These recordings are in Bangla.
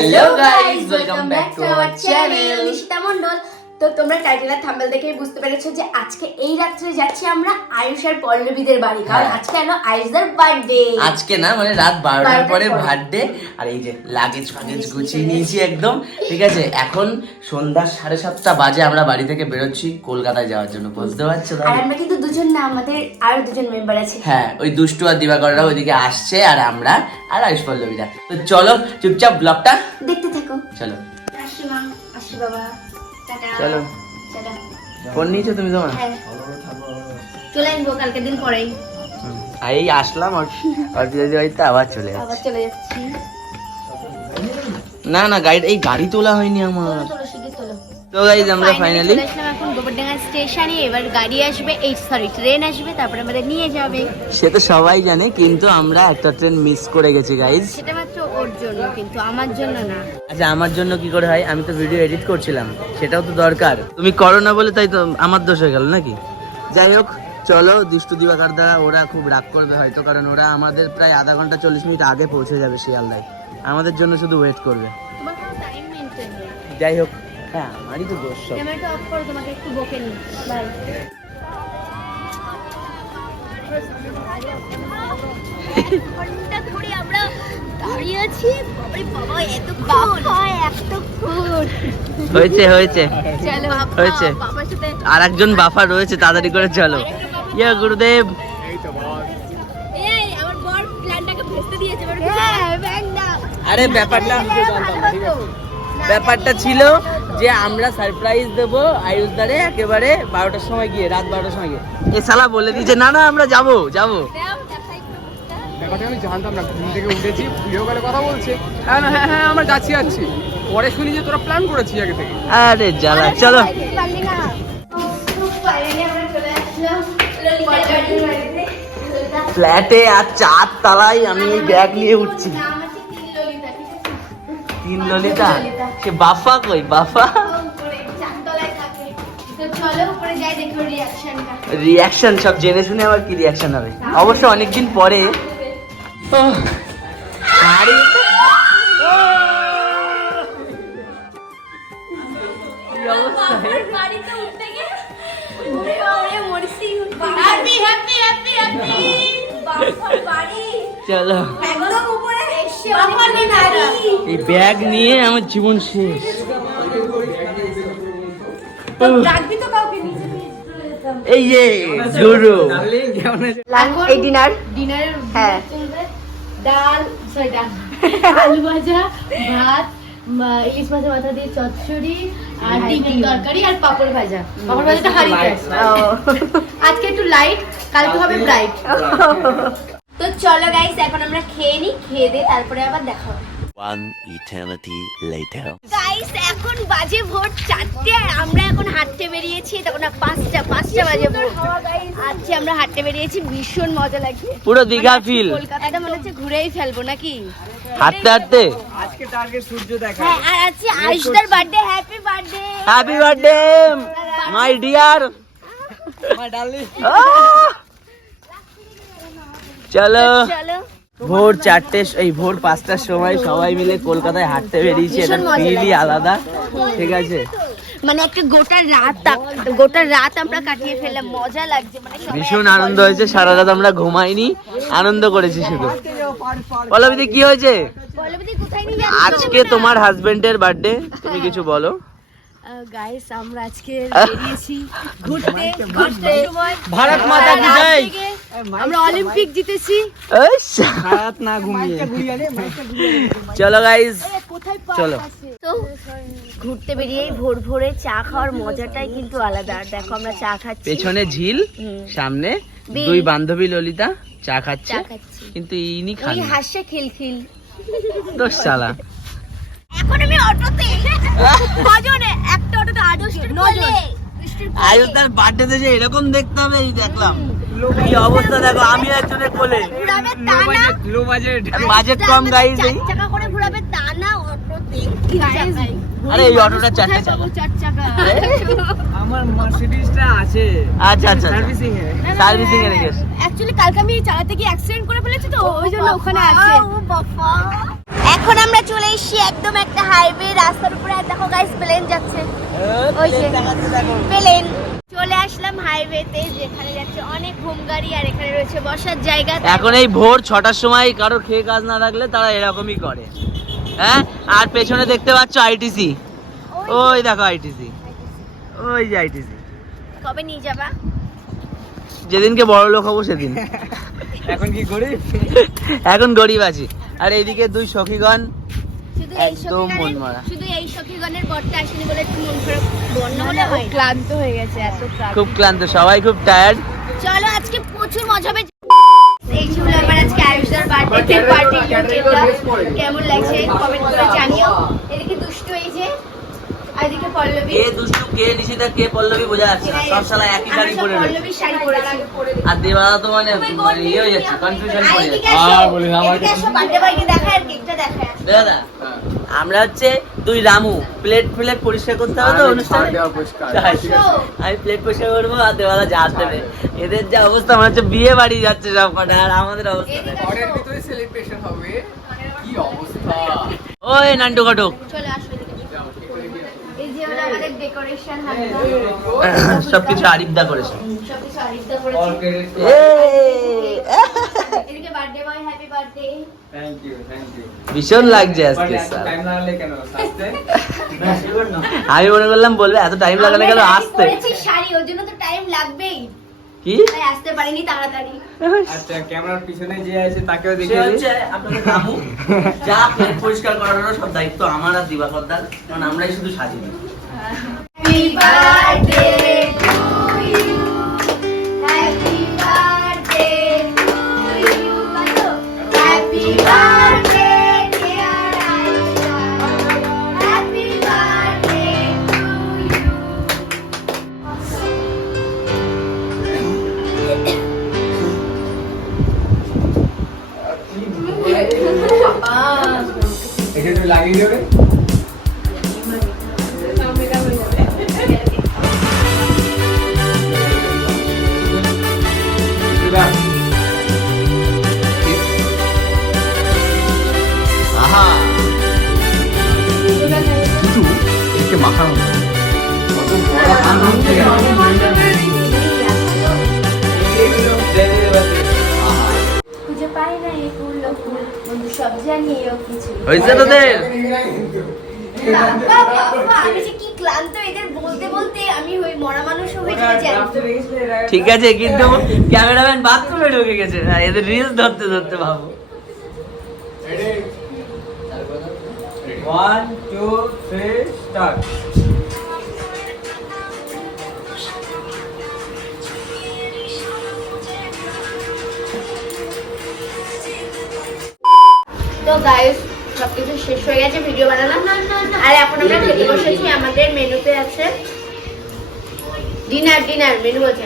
hello guys welcome back to our channel Nishita Mondal তো তোমরা টাইটেল আর থাম্বনেল দেখে বুঝতে পেরেছ যে আজকে এই রাত্রে যাচ্ছি আমরা আয়ুষ আর পল্লবীদের বাড়ি। কারণ হ্যাঁ। আজকে হলো আয়ুষদের বার্থডে আজকে না মানে রাত বারোটার পরে। বার্থডে আর এই যে লাগেজ ফাগেজ গুছিয়ে নিয়েছি একদম ঠিক আছে? এখন সন্ধ্যা সাড়ে সাতটা বাজে আমরা বাড়ি থেকে বেরোচ্ছি কলকাতায় যাওয়ার জন্য। বুঝতে পারছ আর আমরা কিন্তু দুজন না আমাদের আরও দুজন মেম্বার আছে। হ্যাঁ ওই দুষ্টু আর দিবাকররা ওইদিকে আসছে আর আমরা আর আয়ুষ পল্লবীরা। তো চলো চুপচাপ ব্লগটা দেখতে থাকো। চলো। আসি মা আসি বাবা। চলো। ফোন নিয়েছো তুমি তোমার? হ্যাঁ। চলে আসব কালকে দিন পরেই। এই আসলাম অর্পিতা দি বাড়িতে আবার চলে আবার চলে যাচ্ছি। না না গাড়ি এই গাড়ি তোলা হয়নি আমার। তো গাইজ আমরা ফাইনালি চলে এখন গোবরডাঙ্গা স্টেশনে। এবার গাড়ি আসবে এই সরি ট্রেন আসবে তারপরে আমাদের নিয়ে যাবে। সে তো সবাই জানে কিন্তু আমরা একটা ট্রেন মিস করে গেছি গাইজ সেটা কিন্তু আমার জন্য না। আচ্ছা আমার জন্য কি করে হয়? আমি তো ভিডিও এডিট করছিলাম। সেটাও তো দরকার। তুমি করো না বলে তাই তো আমার দোষ হয়ে গেল নাকি? যাই হোক চলো দুষ্টু দিবাকার দ্বারা ওরা খুব রাগ করবে হয়তো কারণ ওরা আমাদের প্রায় আধা ঘণ্টা চল্লিশ মিনিট আগে পৌঁছে যাবে শিয়ালদায়। আমাদের জন্য শুধু ওয়েট করবে। যাই হোক হ্যাঁ আমারই তো দোষ সব ক্যামেরাটা অফ করো তোমাকে একটু বকে নি বাই ঘণ্টা ধরে আমরা দাঁড়িয়ে আছি। বাবারে বাবা এতক্ষণ। এতক্ষণ। হয়েছে হয়েছে। চলো হয়েছে। আর একজন বাফা রয়েছে তাড়াতাড়ি করে চলো। ইয়া গুরুদেব। এই আমার বর প্ল্যানটাকে ভেস্তে দিয়েছে এবার হ্যাঁ আরে ব্যাপারটা ব্যাপারটা ছিল যে আমরা সারপ্রাইজ দেব আয়ুষদারে একেবারে বারোটার সময় গিয়ে রাত বারোটার সময় গিয়ে। এ সালা বলে দিয়েছে না না আমরা যাব যাব। ব্যাপারটা আমি জানতাম না ঘুম থেকে উঠেছি ভিডিও কলে কথা বলছে। হ্যাঁ না, হ্যাঁ হ্যাঁ আমরা যাচ্ছি যাচ্ছি। পরে শুনি যে তোরা প্ল্যান করেছিস আগে থেকে। আরে জ্বালা চলো। ফ্ল্যাটে আর চার তালায় আমি এই ব্যাগ নিয়ে উঠছি। তিন ললিতা? সে বাফা কই বাফা? রিয়াকশন সব জেনে শুনে আবার কি রিয়াকশন হবে? অবশ্য অনেকদিন পরে? চলো। এই ব্যাগ নিয়ে আমার জীবন শেষ। এই যে গুরু এই ডিনার? ডিনারের হ্যাঁ। ডাল সরি ডাল। আলু ভাজা ভাত ইলিশ মাছের মাথা দিয়ে চচ্চড়ি আর ডিমের তরকারি আর পাপড় ভাজা। পাপড় ভাজাটা হারিতে আজকে একটু লাইট কালকে হবে ব্রাইট তো চলো গাইস এখন আমরা খেয়ে নি খেয়ে দিয়ে তারপরে আবার দেখা হবে। One eternity later. গাইস এখন বাজে ভোর চারটে আর আমরা এখন হাঁটতে বেরিয়েছি তখন পাঁচটা পাঁচটা বাজে ভোর। আজকে আমরা হাঁটতে বেরিয়েছি ভীষণ মজা লাগছে। পুরো দীঘা ফিল কলকাতাটা মনে হচ্ছে ঘুরেই ফেলব নাকি? হাঁটতে হাঁটতে। আজকে টার্গেট সূর্য দেখা। হ্যাঁ আর আজকে আয়ুষদার birthday happy birthday happy birthday my dear চলো। ভোর চারটে এই ভোর পাঁচটার সময় সবাই মিলে কলকাতায় হাঁটতে বেরিয়েছি। এটা ফিলই আলাদা ঠিক আছে? মানে একটা গোটা রাত গোটা রাত আমরা কাটিয়ে ফেললাম মজা লাগছে মানে ভীষণ আনন্দ হয়েছে সারা রাত আমরা ঘুমাইনি আনন্দ করেছি শুধু। পল্লবীদি কি হয়েছে? আজকে তোমার হাজবেন্ডের বার্থডে তুমি কিছু বলো। গাইস আমরা আজকে বেরিয়েছি ঘুরতে ঘুরতে। ভারত মাতা কি জয়? আমরা অলিম্পিক জিতেছি। রাত না ঘুমিয়ে। চলো গাইজ চলো। তো ঘুরতে বেরিয়ে ভোর ভোরে চা খাওয়ার মজাটাই কিন্তু আলাদা। দেখো আমরা চা খাচ্ছি। পেছনে ঝিল সামনে দুই বান্ধবী ললিতা চা খাচ্ছে। কিন্তু ইনি খান ওই হাসছে খিলখিল। দোষ চালা এখন আমি অটোতে। কজনে? একটা অটোতে আদর্শ নজন। যে এরকম দেখতে হবে এই দেখলাম। কি অবস্থা দেখো আমি একজনের কোলে। লো বাজেট বাজেট কম গাইজ এই। চাকা করে ঘুরাবে টানা অটোতে। আরে এই অটোটা চারটে চাকা। চার চাকা? আমার মার্সিডিজটা আছে। আচ্ছা আচ্ছা সার্ভিসিং এ সার্ভিসিং এ রেখেছে অ্যাকচুয়ালি কালকে আমি চালাতে গিয়ে অ্যাক্সিডেন্ট করে ফেলেছি তো ওই জন্য ওখানে আছে। এখন আমরা চলে এসেছি একদম একটা হাইওয়ে রাস্তার উপরে। আর দেখো গাইস প্লেন যাচ্ছে। ওই যে প্লেন চলে আসলাম হাইওয়েতে যেখানে যাচ্ছে অনেক হোম গাড়ি আর এখানে রয়েছে বসার জায়গা। এখন এই ভোর ছটার সময় কারও খেয়ে কাজ না থাকলে তারা এরকমই করে। হ্যাঁ? আর পেছনে দেখতে পাচ্ছ আইটিসি ওই দেখো আইটিসি ওই যে আইটিসি কবে নিয়ে যাবা? যেদিনকে বড় লোক হব সেদিন। এখন কি করি এখন গরিব আছি। আর এইদিকে দুই সখীগণ শুধু একদম সখীগণের- মনমরা। শুধু এই সখীগণের বরটা আসেনি বলে একটু মন খারাপ বন্যা হলে? হয় ক্লান্ত হয়ে গেছে এত খুব ক্লান্ত সবাই খুব টায়ার্ড চলো আজকে প্রচুর মজা হবে। এই ছিল আমার আজকে আয়ুষদার বার্থডে পার্টি কেমন লাগছে কমেন্ট করে জানিও। এদিকে দুষ্টু এই যে এদিকে পল্লবী। কে দুষ্টু কে নিশিতা কে পল্লবী বোঝা যাচ্ছে না। সব শালা একই আমরা শাড়ি পরে রয়েছে। শাড়ি পরেছি আর দেবাদা তো মানে মানে ইয়ে হয়ে যাচ্ছে কনফিউশন পড়ে যাচ্ছে। আর না, আমার এদিকে এসো, birthday boy কে আর কেকটা দেখায়। দাদা আমরা হচ্ছে তুই রামু প্লেট প্লেট পরিষ্কার করতে হবে তো অনুষ্ঠানে? আমি প্লেট পরিষ্কার করব আর দেওয়ালা যা দেবে। এদের যা অবস্থা মনে হচ্ছে বিয়ে বাড়ি যাচ্ছে সব কটা আর আমাদের অবস্থা এদিকে ঘরের ভিতরে সেলিব্রেশন হবে। কি অবস্থা? ওই নান্টু ঘটক। চলে আসো। ইউ থ্যাংক ইউ ভীষণ লাগছে আজকে স্যার আমি মনে করলাম বলবে এত টাইম লাগালে গেল আসতে? শাড়ি ওর জন্য তো টাইম লাগবেই। কি? আসতে পারিনি তাড়াতাড়ি। আচ্ছা ক্যামেরার পিছনে যে আছে তাকেও হচ্ছে আপনাদের যা পরিষ্কার করানোর সব দায়িত্ব আমার আর কারণ আমরাই শুধু সাজি দিই হ্যাপি সব কিছু হয়েছে তোদের? বাবা, বাবা, আমি যে কি ক্লান্ত এদের বলতে বলতে আমি ওই মরা মানুষও হয়ে চলেছি ঠিক আছে কিন্তু ক্যামেরাম্যান বাথরুমে ঢুকে গেছে। না এদের রিলস ধরতে ধরতে ভাবো। ওয়ান টু থ্রি স্টার্ট তো গাইস সবকিছু শেষ হয়ে গেছে ভিডিও বানানো আর এখন আমরা খেতে বসেছি আমাদের মেনুতে আছে ডিনার ডিনার মেনু আছে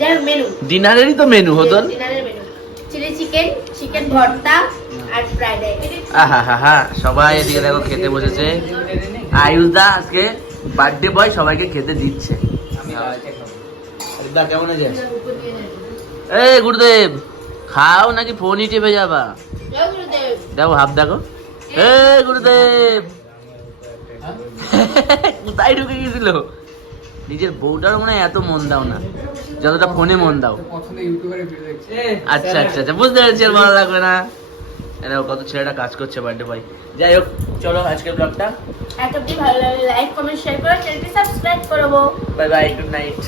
যাই মেনু ডিনারেরই তো মেনু হতন ডিনারের মেনু চিলি চিকেন চিকেন ভর্তা আর ফ্রাইড রাইস আহা হা হা সবাই এদিকে দেখো খেতে বসেছে। আয়ুষদা আজকে বার্থডে বয় সবাইকে খেতে দিচ্ছে। আয়ুষদা কেমন আছে এ গুরুদেব খাও নাকি ফোনই টিপে যাবা? দেখো হাফ দেখো। এ গুরুদেব! কোথায় ঢুকে গেছিল? নিজের বউটার মনে হয় এত মন দাও না। যতটা ফোনে মন দাও। আচ্ছা আচ্ছা আচ্ছা বুঝতে পেরেছি আর ভালো লাগবে না। এরা কত ছেলেটা কাজ করছে বার্থডে ভাই যাই হোক চলো আজকের ব্লগটা। এত ভালো লাগলে লাইক কমেন্ট শেয়ার করো চ্যানেলটি সাবস্ক্রাইব করব বাই বাই গুড নাইট